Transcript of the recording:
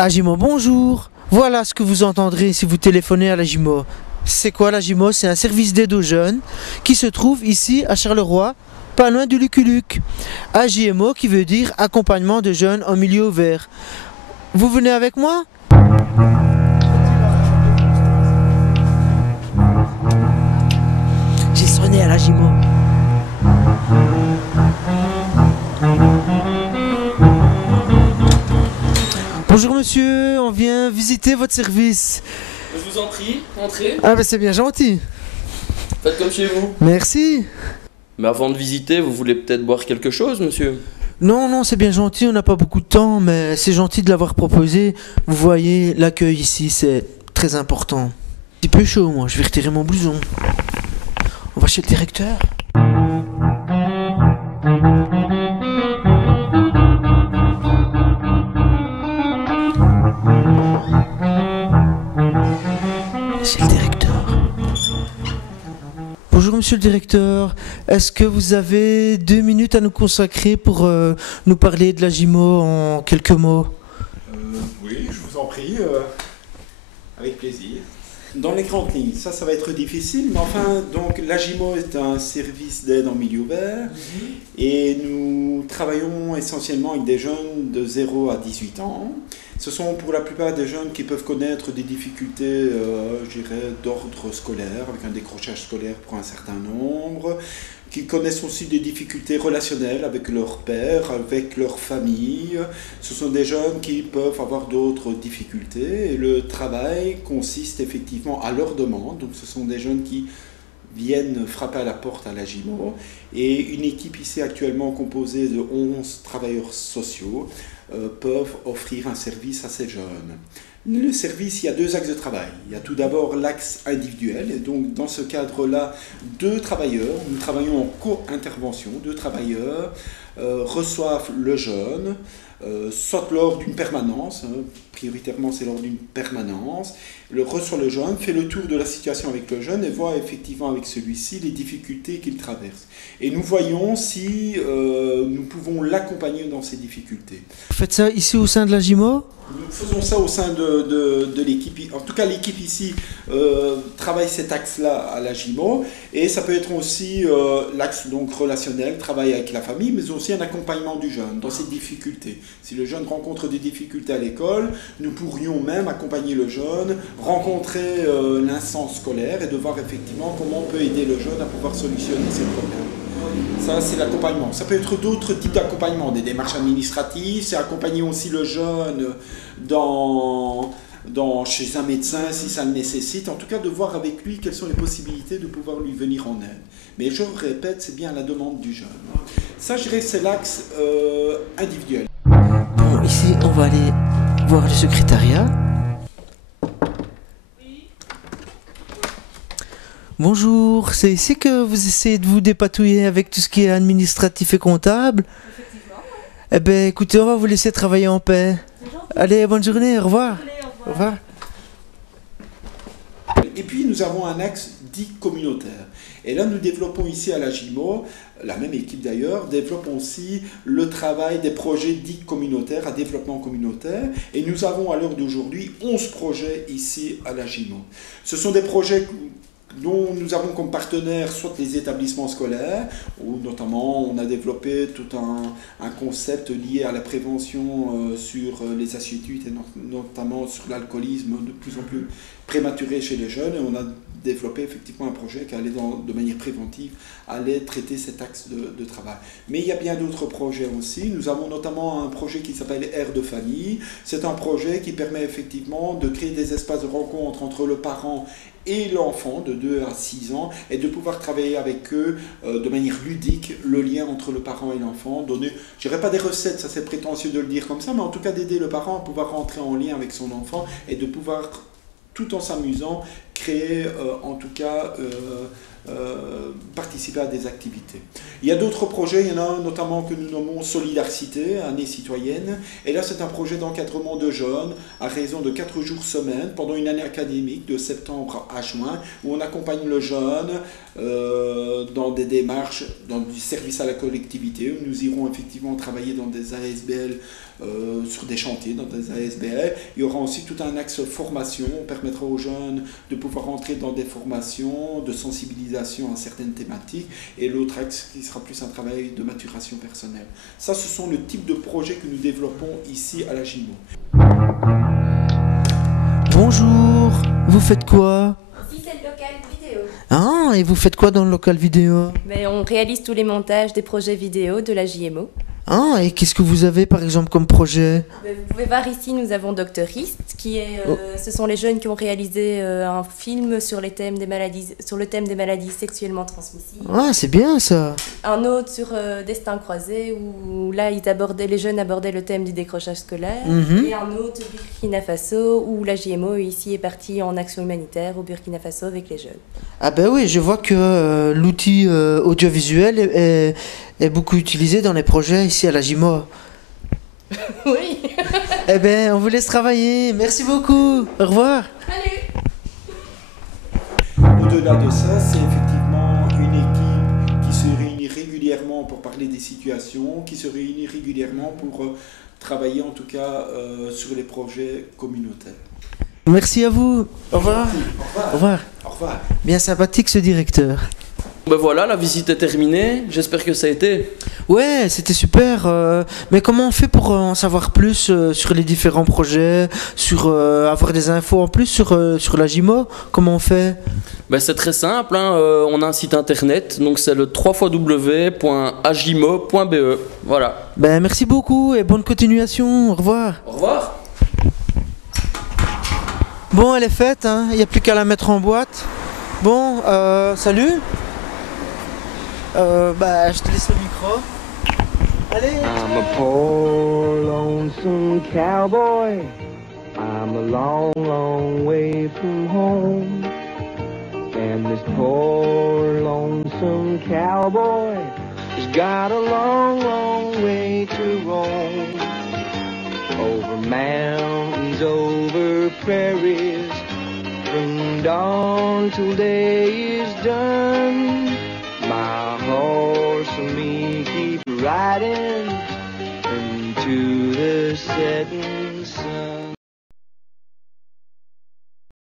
Agimo, bonjour. Voilà ce que vous entendrez si vous téléphonez à l'Agimo. C'est quoi l'Agimo? C'est un service d'aide aux jeunes qui se trouve ici à Charleroi, pas loin du Luc-Luc. AJMO qui veut dire accompagnement de jeunes en milieu ouvert. Vous venez avec moi? J'ai sonné à l'Agimo. Bonjour monsieur, on vient visiter votre service. Je vous en prie, entrez. Ah ben c'est bien gentil. Faites comme chez vous. Merci. Mais avant de visiter, vous voulez peut-être boire quelque chose, monsieur? Non, c'est bien gentil, on n'a pas beaucoup de temps, mais c'est gentil de l'avoir proposé. Vous voyez, l'accueil ici, c'est très important. Un petit peu chaud, moi, je vais retirer mon blouson. On va chez le directeur. C'est le directeur. Bonjour monsieur le directeur, est-ce que vous avez 2 minutes à nous consacrer pour nous parler de l'Agimo en quelques mots? Oui, je vous en prie, avec plaisir. Dans les grandes lignes, ça va être difficile, mais enfin, donc l'Agimo est un service d'aide en milieu ouvert et nous travaillons essentiellement avec des jeunes de 0 à 18 ans. Ce sont pour la plupart des jeunes qui peuvent connaître des difficultés, je dirais, d'ordre scolaire, avec un décrochage scolaire pour un certain nombre, qui connaissent aussi des difficultés relationnelles avec leur père, avec leur famille. Ce sont des jeunes qui peuvent avoir d'autres difficultés et le travail consiste effectivement à leur demande. Donc ce sont des jeunes qui viennent frapper à la porte à l'Agimo et une équipe ici actuellement composée de 11 travailleurs sociaux peuvent offrir un service à ces jeunes. Le service, il y a 2 axes de travail. Il y a tout d'abord l'axe individuel, et donc dans ce cadre-là, 2 travailleurs, nous travaillons en co-intervention, 2 travailleurs reçoivent le jeune, soit lors d'une permanence, prioritairement c'est lors d'une permanence, reçoit le jeune, fait le tour de la situation avec le jeune et voit effectivement avec celui-ci les difficultés qu'il traverse. Et nous voyons si nous pouvons l'accompagner dans ces difficultés. Vous faites ça ici au sein de l'Agimo? Nous faisons ça au sein de l'équipe. En tout cas, l'équipe ici travaille cet axe-là à l'Agimo. Et ça peut être aussi l'axe donc relationnel, travail avec la famille, mais aussi un accompagnement du jeune dans ses difficultés. Si le jeune rencontre des difficultés à l'école, nous pourrions même accompagner le jeune, rencontrer l'instance scolaire et de voir effectivement comment on peut aider le jeune à pouvoir solutionner ses problèmes. Ça, c'est l'accompagnement. Ça peut être d'autres types d'accompagnement, des démarches administratives, c'est accompagner aussi le jeune chez un médecin si ça le nécessite. En tout cas, de voir avec lui quelles sont les possibilités de pouvoir lui venir en aide. Mais je répète, c'est bien à la demande du jeune. Ça, je dirais que c'est l'axe individuel. Bon, ici, on va aller voir le secrétariat. Bonjour, c'est ici que vous essayez de vous dépatouiller avec tout ce qui est administratif et comptable? Effectivement. Eh bien, écoutez, on va vous laisser travailler en paix. Allez, bonne journée, au revoir. Au revoir. Et puis, nous avons un axe dit communautaire. Et là, nous développons ici à l'Agimo, la même équipe d'ailleurs, développons aussi le travail des projets dits communautaires, à développement communautaire. Et nous avons à l'heure d'aujourd'hui 11 projets ici à l'Agimo. Ce sont des projets dont nous avons comme partenaires soit les établissements scolaires, où notamment on a développé tout un concept lié à la prévention sur les aciditudes et notamment sur l'alcoolisme de plus en plus prématuré chez les jeunes, et on a développé effectivement un projet qui allait de manière préventive allait traiter cet axe de travail. Mais il y a bien d'autres projets aussi. Nous avons notamment un projet qui s'appelle Air de famille. C'est un projet qui permet effectivement de créer des espaces de rencontre entre le parent et l'enfant de 2 à 6 ans et de pouvoir travailler avec eux de manière ludique le lien entre le parent et l'enfant, donner, je dirais pas des recettes, ça c'est prétentieux de le dire comme ça, mais en tout cas d'aider le parent à pouvoir rentrer en lien avec son enfant et de pouvoir, tout en s'amusant, créer, en tout cas, participer à des activités. Il y a d'autres projets, il y en a un notamment que nous nommons Solidarité, année citoyenne, et là c'est un projet d'encadrement de jeunes à raison de 4 jours semaine pendant une année académique de septembre à juin, où on accompagne le jeune dans des démarches, dans du service à la collectivité, où nous irons effectivement travailler dans des ASBL, sur des chantiers, dans des ASBL. Il y aura aussi tout un axe formation, on permettra aux jeunes de pouvoir entrer dans des formations, de sensibilisation à certaines thématiques, et l'autre axe qui sera plus un travail de maturation personnelle. Ça, ce sont le type de projets que nous développons ici à la GIMO. Bonjour, vous faites quoi? Ici, c'est le local vidéo. Ah, et vous faites quoi dans le local vidéo? Mais on réalise tous les montages des projets vidéo de la JMO. Ah, et qu'est-ce que vous avez par exemple comme projet? Mais vous pouvez voir ici, nous avons Doctoriste, ce sont les jeunes qui ont réalisé un film sur les thèmes des maladies, sur le thème des maladies sexuellement transmissibles. Ah, c'est bien ça. Un autre sur Destin croisé, où là, les jeunes abordaient le thème du décrochage scolaire. Et un autre Burkina Faso, où la JMO ici est partie en action humanitaire au Burkina Faso avec les jeunes. Ah ben oui, je vois que l'outil audiovisuel est beaucoup utilisé dans les projets ici à la GIMO. Oui. Eh ben, on vous laisse travailler. Merci beaucoup. Au revoir. Salut. Au-delà de ça, c'est effectivement une équipe qui se réunit régulièrement pour parler des situations, qui se réunit régulièrement pour travailler en tout cas sur les projets communautaires. Merci à vous. Au revoir. Au revoir. Au revoir. Au revoir. Bien sympathique ce directeur. Ben voilà, la visite est terminée, j'espère que ça a été. Ouais, c'était super. Mais comment on fait pour en savoir plus sur les différents projets, sur avoir des infos en plus sur la GIMO? Comment on fait? Ben c'est très simple, hein, on a un site internet, donc c'est le www.agimo.be. Voilà. Ben merci beaucoup et bonne continuation. Au revoir. Au revoir. Bon, elle est faite, hein. Il n'y a plus qu'à la mettre en boîte. Bon, salut. Bah, je te laisse le micro. Allez. I'm a poor lonesome cowboy. I'm a long, long way from home. And this poor lonesome cowboy has got a long, long way to roam. Over mountains, over prairies, from dawn till day is done. My horse and me keep riding into the setting